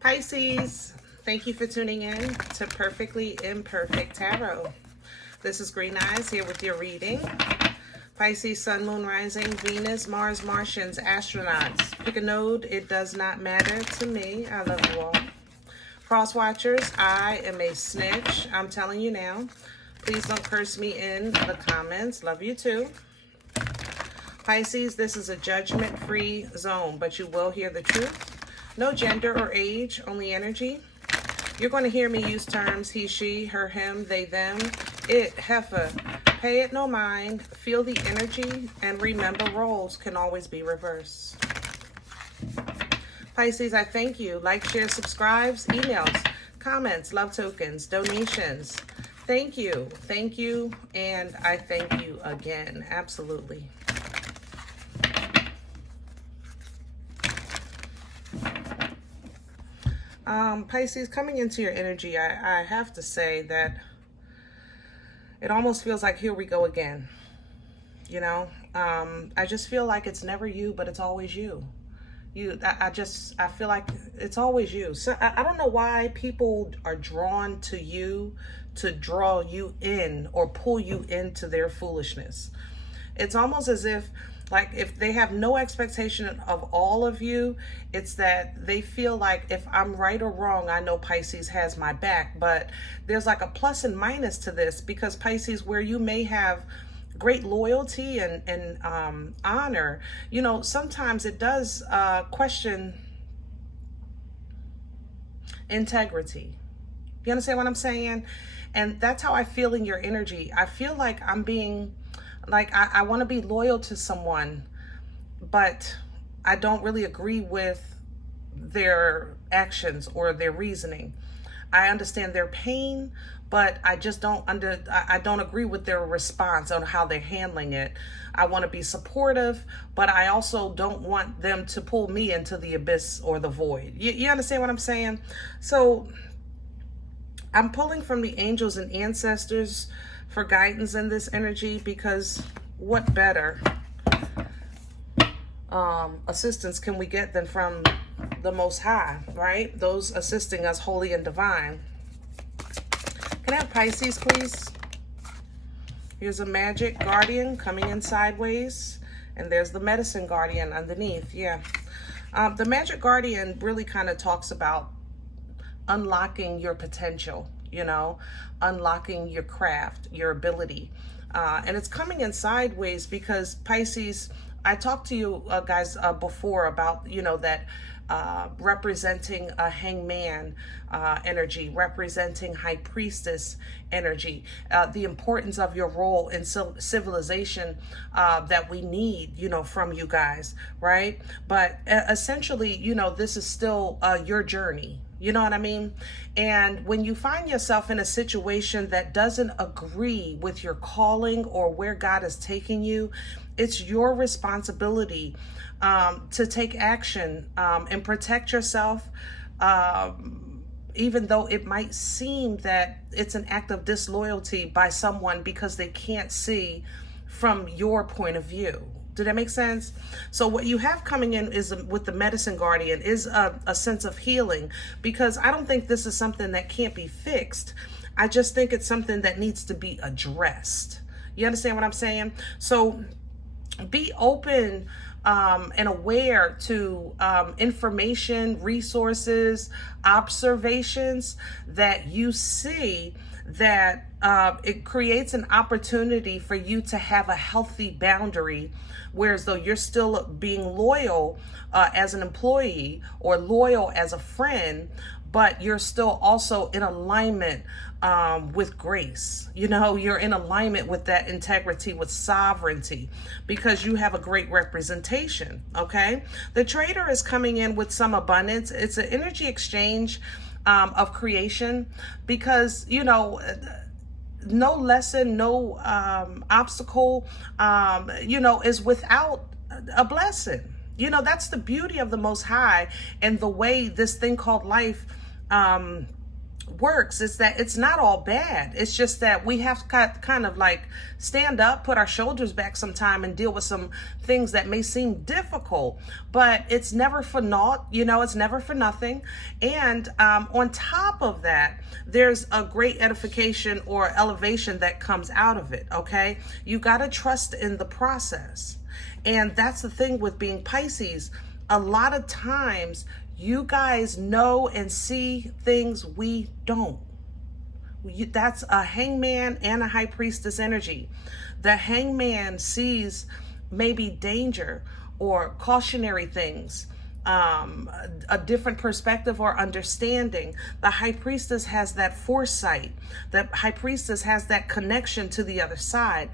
Pisces, thank you for tuning in to Perfectly Imperfect Tarot. This is Green Eyes here with your reading. Pisces, Sun, Moon, Rising, Venus, Mars, Martians, astronauts. Pick a node. It does not matter to me. I love you all. Cross watchers, I am a snitch. I'm telling you now. Please don't curse me in the comments. Love you too. Pisces, this is a judgment-free zone, but you will hear the truth. No gender or age, only energy. You're going to hear me use terms he, she, her, him, they, them, it, heifer. Pay it no mind, feel the energy, and remember roles can always be reversed. Pisces, I thank you. Like, share, subscribes, emails, comments, love tokens, donations. Thank you, and I thank you again. Absolutely. Pisces, coming into your energy, I have to say that it almost feels like here we go again. You know, I just feel like it's never you, but it's always you. I feel like it's always you. So I don't know why people are drawn to you to draw you in or pull you into their foolishness. It's almost as if, like, if they have no expectation of all of you, it's that they feel like if I'm right or wrong, I know Pisces has my back. But there's like a plus and minus to this, because Pisces, where you may have great loyalty and honor, you know, sometimes it does question integrity. You understand what I'm saying? And that's how I feel in your energy. I feel like I'm being, like, I want to be loyal to someone, but I don't really agree with their actions or their reasoning. I understand their pain, but I just I don't agree with their response on how they're handling it. I want to be supportive, but I also don't want them to pull me into the abyss or the void. You understand what I'm saying? So I'm pulling from the angels and ancestors for guidance in this energy, because what better assistance can we get than from the Most High, right? Those assisting us, holy and divine. Can I have Pisces, please? Here's a magic guardian coming in sideways, and there's the medicine guardian underneath. Yeah. The magic guardian really kind of talks about unlocking your potential, you know, unlocking your craft, your ability. And it's coming in sideways because Pisces, I talked to you guys before about, you know, that representing a hangman energy, representing high priestess energy, the importance of your role in civilization that we need, you know, from you guys, right? But essentially, you know, this is still your journey. You know what I mean? And when you find yourself in a situation that doesn't agree with your calling or where God is taking you, it's your responsibility to take action and protect yourself, even though it might seem that it's an act of disloyalty by someone because they can't see from your point of view. Did that make sense? So what you have coming in is with the medicine guardian is a sense of healing, because I don't think this is something that can't be fixed. I just think it's something that needs to be addressed. You understand what I'm saying? So be open and aware to information, resources, observations that you see that it creates an opportunity for you to have a healthy boundary, whereas though you're still being loyal as an employee or loyal as a friend, but you're still also in alignment with grace. You know, you're in alignment with that integrity, with sovereignty, because you have a great representation, okay? The trader is coming in with some abundance. It's an energy exchange of creation, because, you know, no lesson, no obstacle, you know, is without a blessing. You know, that's the beauty of the Most High and the way this thing called life works is that it's not all bad. It's just that we have to kind of like stand up, put our shoulders back sometime, and deal with some things that may seem difficult, but it's never for naught, you know, it's never for nothing. And on top of that, there's a great edification or elevation that comes out of it, okay? You got to trust in the process. And that's the thing with being Pisces. A lot of times you guys know and see things we don't. That's a hangman and a high priestess energy. The hangman sees maybe danger or cautionary things, a different perspective or understanding. The high priestess has that foresight. The high priestess has that connection to the other side.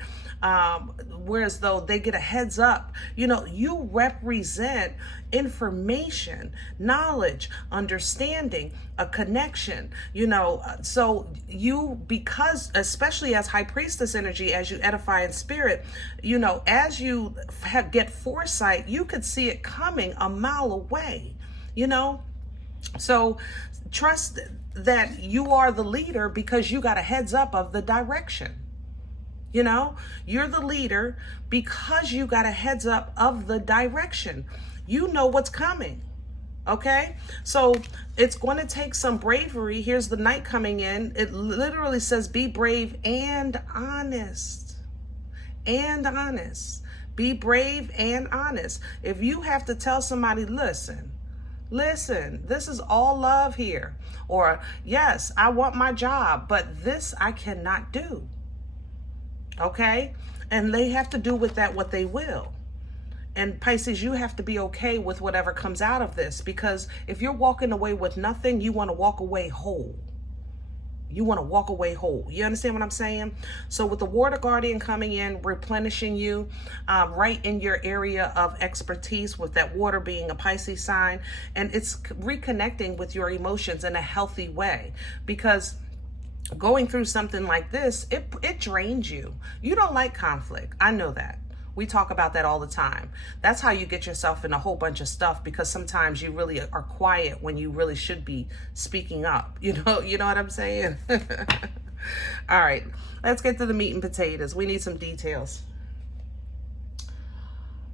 Whereas though they get a heads up, you know, you represent information, knowledge, understanding, a connection, you know, so you, because especially as high priestess energy, as you edify in spirit, you know, as you get foresight, you could see it coming a mile away, you know, so trust that you are the leader because you got a heads up of the direction. You know, you're the leader because you got a heads up of the direction. You know what's coming. Okay, so it's going to take some bravery. Here's the Knight coming in. It literally says be brave and honest. And honest. Be brave and honest. If you have to tell somebody, listen, this is all love here. Or, yes, I want my job, but this I cannot do. Okay? And they have to do with that what they will. And Pisces, you have to be okay with whatever comes out of this, because if you're walking away with nothing, you want to walk away whole. You want to walk away whole. You understand what I'm saying? So with the Water Guardian coming in, replenishing you right in your area of expertise, with that water being a Pisces sign, and it's reconnecting with your emotions in a healthy way, because going through something like this, it drains you. You don't like conflict. I know that. We talk about that all the time. That's how you get yourself in a whole bunch of stuff, because sometimes you really are quiet when you really should be speaking up. You know what I'm saying? All right, let's get to the meat and potatoes. We need some details.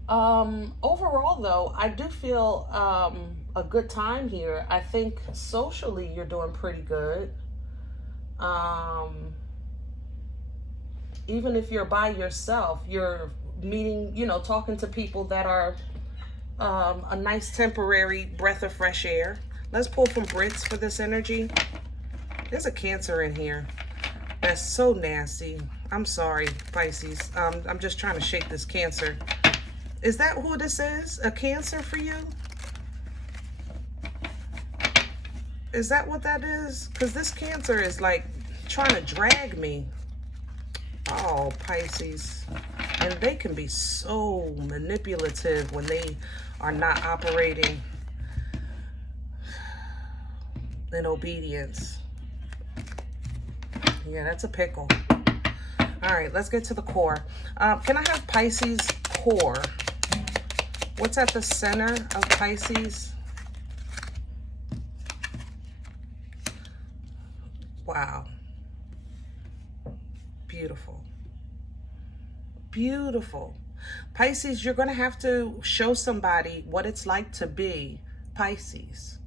Overall though, I do feel a good time here. I think socially you're doing pretty good. Even if you're by yourself, you're meeting, you know, talking to people that are a nice temporary breath of fresh air. Let's pull from Brits for this energy. There's a Cancer in here. That's so nasty. I'm sorry, Pisces. I'm just trying to shake this Cancer. Is that who this is? A Cancer for you? Is that what that is? Because this Cancer is like trying to drag me. Oh, Pisces. And they can be so manipulative when they are not operating in obedience. Yeah, that's a pickle. All right, let's get to the core. Can I have Pisces core? What's at the center of Pisces? Wow. Beautiful. Beautiful. Pisces, you're going to have to show somebody what it's like to be Pisces.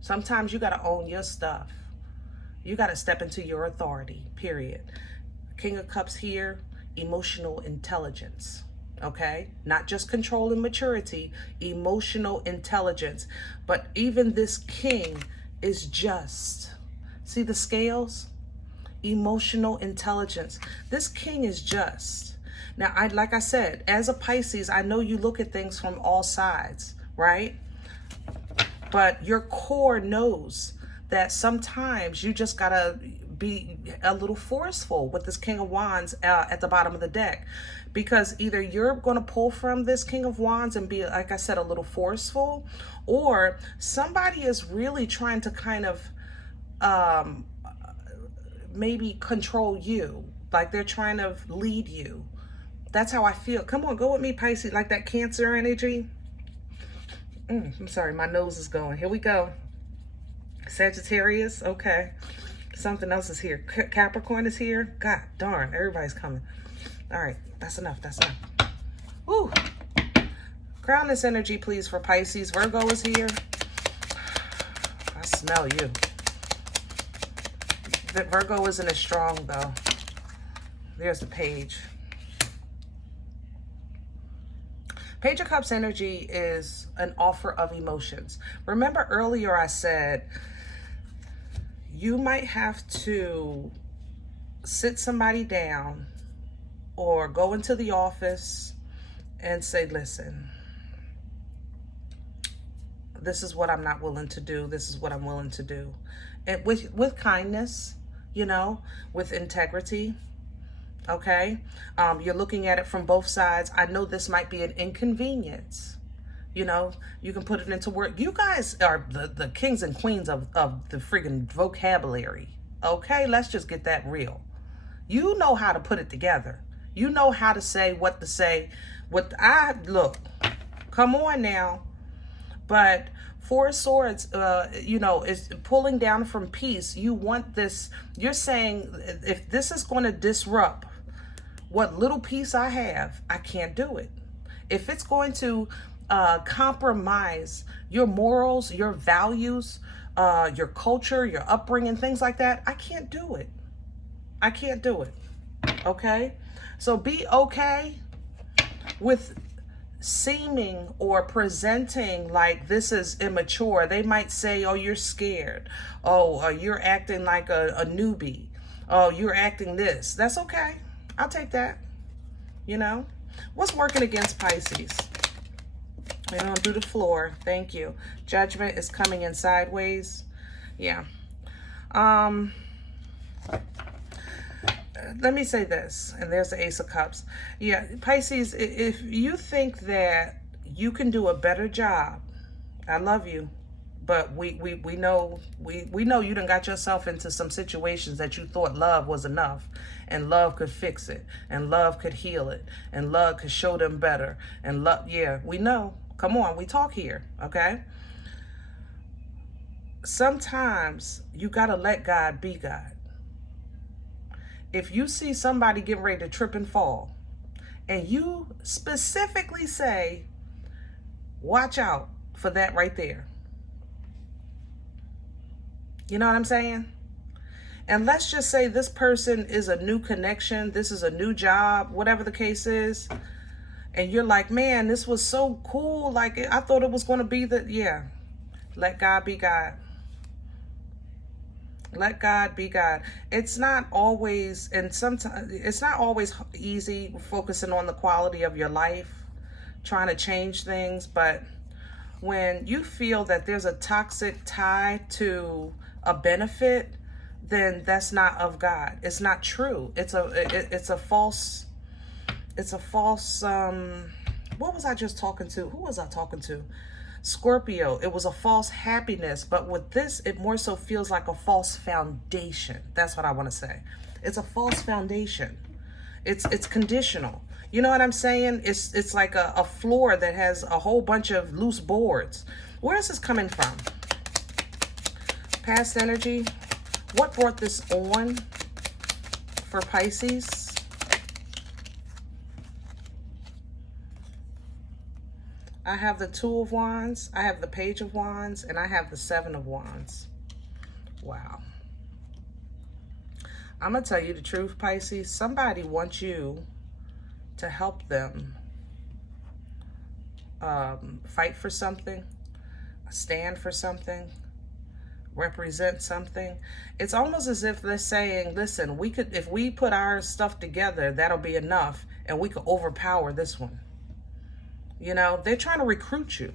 Sometimes you got to own your stuff. You got to step into your authority, period. King of Cups here, emotional intelligence. Okay? Not just control and maturity, emotional intelligence. But even this king is just. See the scales? Emotional intelligence. This king is just. Now, like I said, as a Pisces, I know you look at things from all sides, right? But your core knows that sometimes you just gotta be a little forceful with this King of Wands at the bottom of the deck, because either you're going to pull from this King of Wands and be, like I said, a little forceful, or somebody is really trying to kind of maybe control you, like they're trying to lead you. That's how I feel. Come on, go with me, Pisces, like that Cancer energy. I'm sorry, my nose is going. Here we go. Sagittarius, okay. Something else is here. Capricorn is here. God darn, everybody's coming. All right, that's enough. That's enough. Woo. Crown this energy, please, for Pisces. Virgo is here. I smell you. The Virgo isn't as strong, though. There's the page. Page of Cups energy is an offer of emotions. Remember earlier I said you might have to sit somebody down or go into the office and say, listen, this is what I'm not willing to do. This is what I'm willing to do. And with kindness, you know, with integrity. Okay. You're looking at it from both sides. I know this might be an inconvenience. You know, you can put it into work. You guys are the kings and queens of the friggin' vocabulary. Okay. Let's just get that real. You know how to put it together. You know how to say what to say. Look, come on now. But Four of Swords, you know, is pulling down from peace. You want this. You're saying if this is going to disrupt what little peace I have, I can't do it. If it's going to compromise your morals, your values, your culture, your upbringing, things like that, I can't do it. I can't do it. Okay? So be okay with seeming or presenting like this is immature. They might say, oh, you're scared. Oh, you're acting like a newbie. Oh, you're acting this. That's okay. I'll take that. You know? What's working against Pisces? We're going to do the floor. Thank you. Judgment is coming in sideways. Yeah. Let me say this, and there's the Ace of Cups. Yeah, Pisces, if you think that you can do a better job, I love you, but we know you done got yourself into some situations that you thought love was enough, and love could fix it, and love could heal it, and love could show them better, and love, yeah, we know. Come on, we talk here, okay? Sometimes you gotta let God be God. If you see somebody getting ready to trip and fall, and you specifically say, watch out for that right there. You know what I'm saying? And let's just say this person is a new connection. This is a new job, whatever the case is. And you're like, man, this was so cool. Like, I thought it was going to be yeah. Let God be God. Let God be God. It's not always, and sometimes it's not always easy focusing on the quality of your life, trying to change things. But when you feel that there's a toxic tie to a benefit, then that's not of God. It's not true. It's a false, what was I just talking to? Who was I talking to? Scorpio. It was a false happiness, but with this, it more so feels like a false foundation. That's what I want to say. It's a false foundation. It's conditional. You know what I'm saying? It's like a floor that has a whole bunch of loose boards. Where is this coming from? Past energy. What brought this on for Pisces? I have the Two of Wands, I have the Page of Wands, and I have the Seven of Wands. Wow. I'm going to tell you the truth, Pisces. Somebody wants you to help them fight for something, stand for something, represent something. It's almost as if they're saying, listen, if we put our stuff together, that'll be enough, and we could overpower this one. You know, they're trying to recruit you.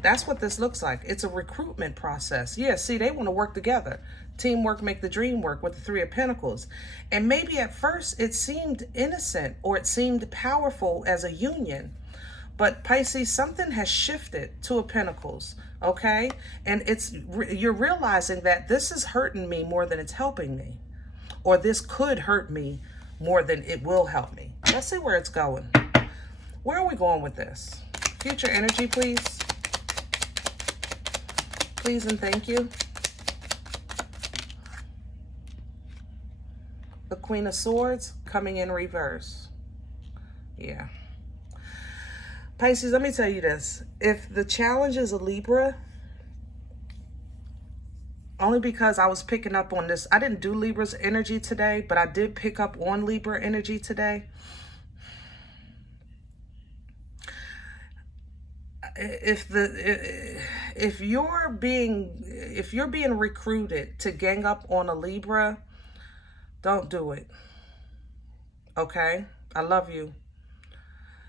That's what this looks like. It's a recruitment process. Yeah, see, they want to work together. Teamwork make the dream work with the Three of Pentacles. And maybe at first it seemed innocent or it seemed powerful as a union. But Pisces, something has shifted to a Pentacles, okay? And you're realizing that this is hurting me more than it's helping me. Or this could hurt me more than it will help me. Let's see where it's going. Where are we going with this? Future energy, please. please, and thank you. The Queen of Swords coming in reverse. Yeah. Pisces, let me tell you this. If the challenge is a Libra, only because I was picking up on this. I didn't do Libra's energy today, but I did pick up on Libra energy today. If you're being recruited to gang up on a Libra, don't do it. Okay? I love you.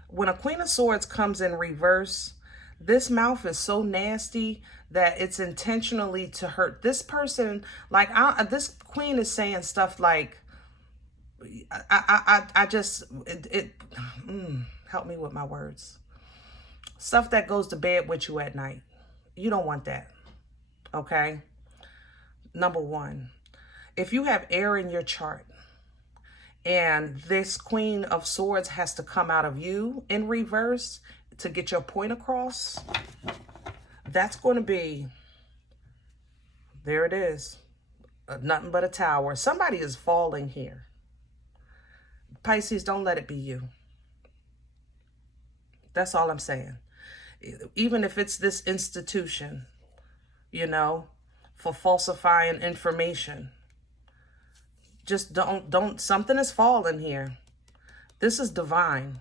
When a Queen of Swords comes in reverse, this mouth is so nasty that it's intentionally to hurt this person. Like, this queen is saying stuff like, help me with my words. Stuff that goes to bed with you at night. You don't want that. Okay? Number one, if you have air in your chart and this Queen of Swords has to come out of you in reverse to get your point across, that's going to be, there it is, nothing but a tower. Somebody is falling here. Pisces, don't let it be you. That's all I'm saying. Even if it's this institution, you know, for falsifying information, just don't, something is falling here. This is divine.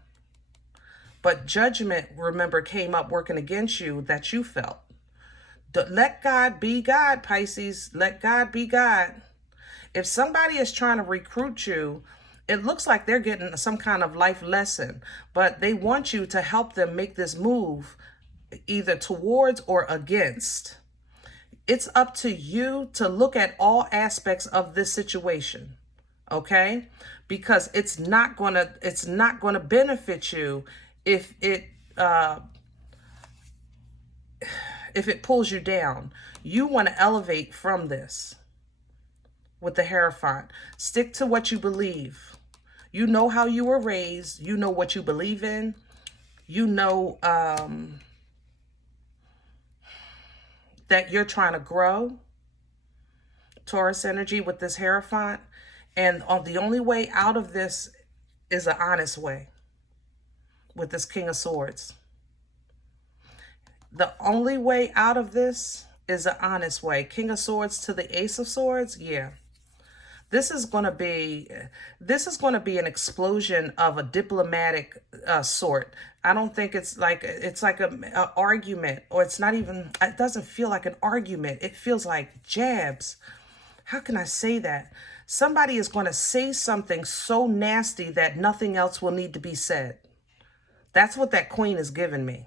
But judgment, remember, came up working against you that you felt. Let God be God, Pisces. Let God be God. If somebody is trying to recruit you, it looks like they're getting some kind of life lesson, but they want you to help them make this move either towards or against. It's up to you to look at all aspects of this situation, okay? Because it's not gonna benefit you if it pulls you down. You want to elevate from this with the Hierophant. Stick to what you believe. You know how you were raised. You know what you believe in. You know that you're trying to grow. Taurus energy with this Hierophant. And the only way out of this is an honest way with this King of Swords. The only way out of this is an honest way. King of Swords to the Ace of Swords, yeah. This is going to be an explosion of a diplomatic sort. I don't think it's like an argument, or it's not even, it doesn't feel like an argument. It feels like jabs. How can I say that? Somebody is going to say something so nasty that nothing else will need to be said. That's what that Queen is giving me.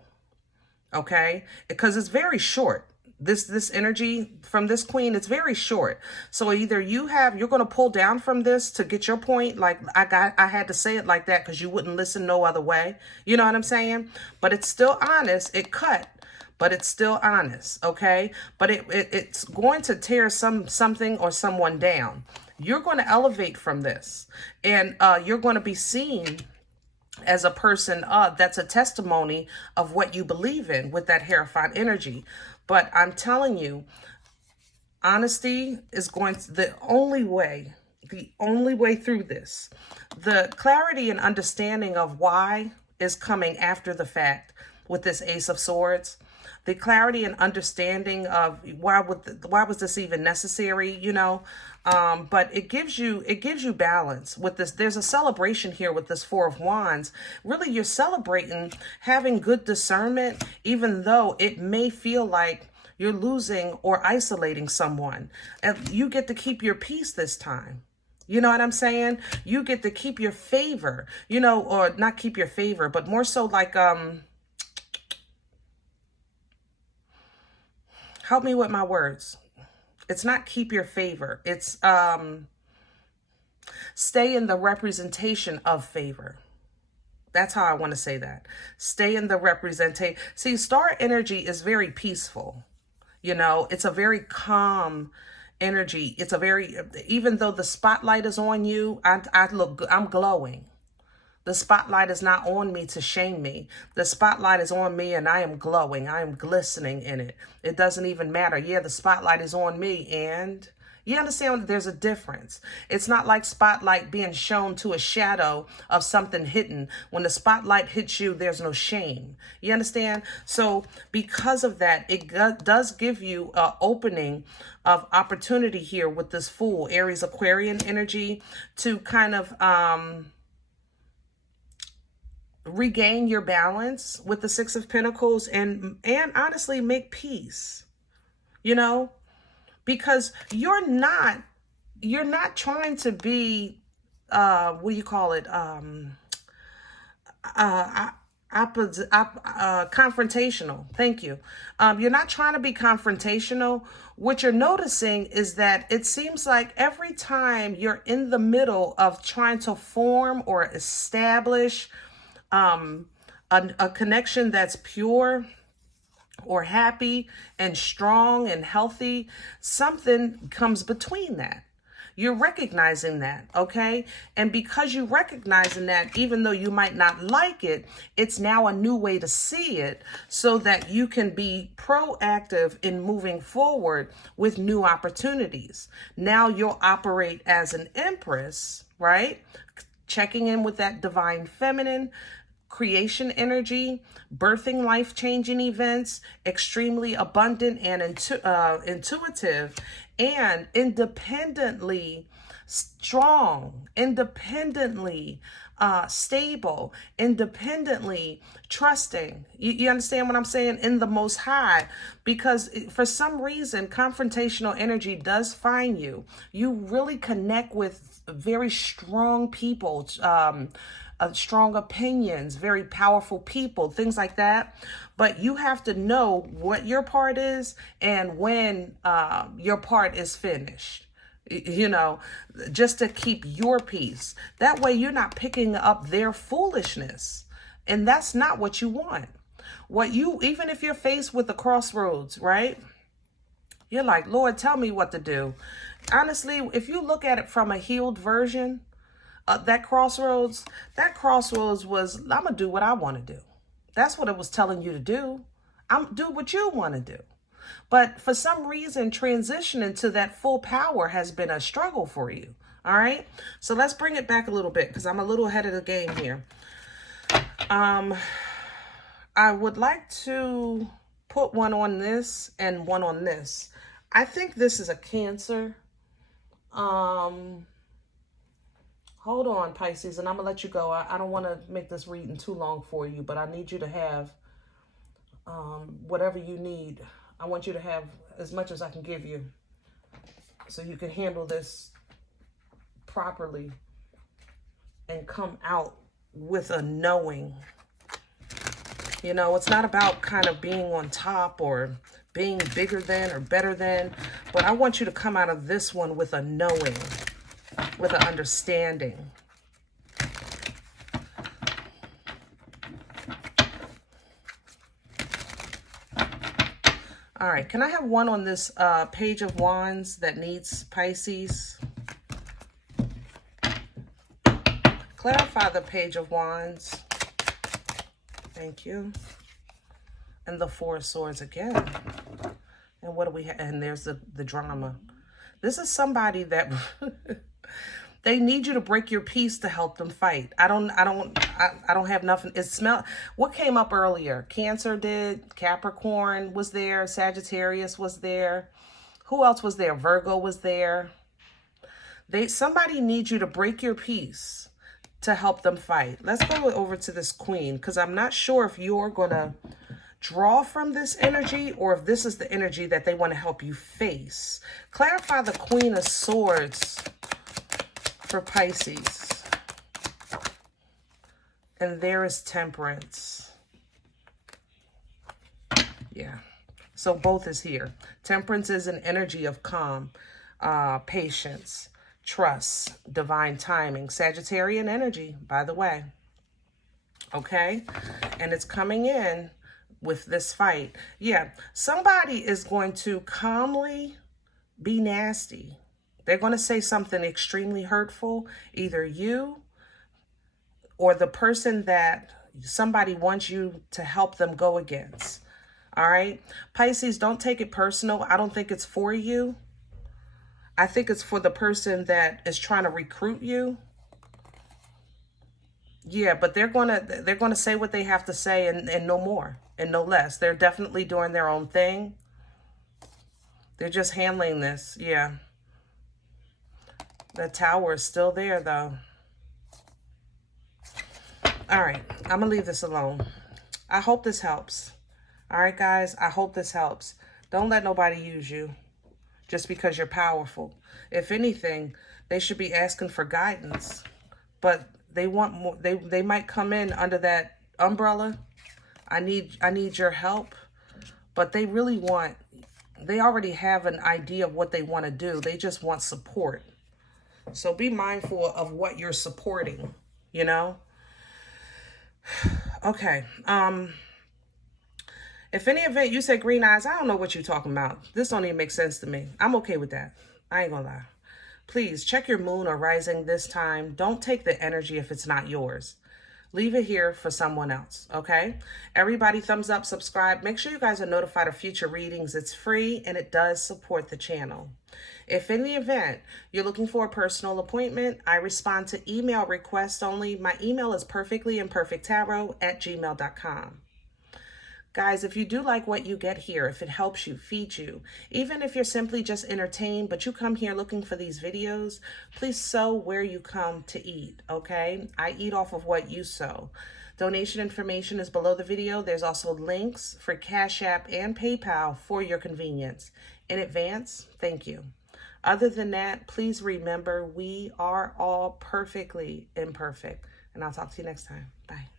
Okay? Because it's very short. This energy from this Queen, it's very short. So either you're going to pull down from this to get your point. Like I had to say it like that because you wouldn't listen no other way. You know what I'm saying? But it's still honest. It cut, but it's still honest. Okay? But it's going to tear something or someone down. You're going to elevate from this, and you're going to be seen as a person that's a testimony of what you believe in with that Hierophant energy. But I'm telling you, honesty is the only way through this. The clarity and understanding of why is coming after the fact with this Ace of Swords. The clarity and understanding of why was this even necessary, you know? But it gives you balance with this. There's a celebration here with this Four of Wands. Really, you're celebrating having good discernment, even though it may feel like you're losing or isolating someone. And you get to keep your peace this time. You know what I'm saying? You get to keep your favor, you know, or not keep your favor, but more so like, help me with my words. It's not keep your favor. It's stay in the representation of favor. That's how I want to say that. Stay in the representation. See, star energy is very peaceful. You know, it's a very calm energy. It's a very, even though the spotlight is on you, I'm glowing. The spotlight is not on me to shame me. The spotlight is on me and I am glowing. I am glistening in it. It doesn't even matter. Yeah, the spotlight is on me, and you understand there's a difference. It's not like spotlight being shown to a shadow of something hidden. When the spotlight hits you, there's no shame. You understand? So because of that, it does give you an opening of opportunity here with this Fool, Aries, Aquarian energy, to kind of regain your balance with the Six of Pentacles, and honestly make peace, you know, because you're not trying to be what do you call it, confrontational. Thank you. You're not trying to be confrontational. What you're noticing is that it seems like every time you're in the middle of trying to form or establish a connection that's pure or happy and strong and healthy, something comes between that. You're recognizing that, okay? And because you recognizing that, even though you might not like it, it's now a new way to see it so that you can be proactive in moving forward with new opportunities. Now you'll operate as an Empress, right? Checking in with that divine feminine, creation energy, birthing life-changing events, extremely abundant and intuitive, and independently strong, independently stable, independently trusting. You understand what I'm saying? In the Most High, because for some reason, confrontational energy does find you. You really connect with very strong people, strong opinions, very powerful people, things like that. But you have to know what your part is and when your part is finished, you know, just to keep your peace. That way you're not picking up their foolishness. And that's not what you want. Even if you're faced with a crossroads, right? You're like, Lord, tell me what to do. Honestly, if you look at it from a healed version, that crossroads was, I'm going to do what I want to do. That's what it was telling you to do. Do what you want to do. But for some reason, transitioning to that full power has been a struggle for you. All right. So let's bring it back a little bit because I'm a little ahead of the game here. I would like to put one on this and one on this. I think this is a Cancer. Hold on, Pisces, and I'm going to let you go. I don't want to make this reading too long for you, but I need you to have whatever you need. I want you to have as much as I can give you so you can handle this properly and come out with a knowing. You know, it's not about kind of being on top or being bigger than or better than, but I want you to come out of this one with a knowing, with an understanding. All right, can I have one on this Page of Wands that needs Pisces? Clarify the Page of Wands. Thank you. And the Four of Swords again. And what do we have? And there's the drama. This is somebody that they need you to break your peace to help them fight. I don't have nothing. What came up earlier? Cancer did, Capricorn was there, Sagittarius was there. Who else was there? Virgo was there. Somebody needs you to break your peace to help them fight. Let's go over to this Queen, because I'm not sure if you're going to draw from this energy or if this is the energy that they want to help you face. Clarify the Queen of Swords for Pisces. And there is Temperance. Yeah. So both is here. Temperance is an energy of calm, patience, trust, divine timing. Sagittarian energy, by the way. Okay? And it's coming in with this fight. Yeah. Somebody is going to calmly be nasty. They're going to say something extremely hurtful. Either you or the person that somebody wants you to help them go against. All right. Pisces, don't take it personal. I don't think it's for you. I think it's for the person that is trying to recruit you. Yeah, but they're gonna say what they have to say, and no more and no less. They're definitely doing their own thing. They're just handling this. Yeah. The Tower is still there though. All right, I'm gonna leave this alone. I hope this helps. All right, guys, I hope this helps. Don't let nobody use you just because you're powerful. If anything, they should be asking for guidance, but they want more. They might come in under that umbrella. I need your help, but they really want, they already have an idea of what they want to do. They just want support. So be mindful of what you're supporting, you know? Okay. If any event you said green eyes, I don't know what you're talking about. This don't even make sense to me. I'm okay with that. I ain't gonna lie. Please check your moon or rising this time. Don't take the energy if it's not yours. Leave it here for someone else, okay? Everybody, thumbs up, subscribe. Make sure you guys are notified of future readings. It's free and it does support the channel. If in the event you're looking for a personal appointment, I respond to email requests only. My email is perfectlyimperfecttarot@gmail.com. Guys, if you do like what you get here, if it helps you, feeds you, even if you're simply just entertained, but you come here looking for these videos, please sow where you come to eat, okay? I eat off of what you sow. Donation information is below the video. There's also links for Cash App and PayPal for your convenience. In advance, thank you. Other than that, please remember we are all perfectly imperfect. And I'll talk to you next time. Bye.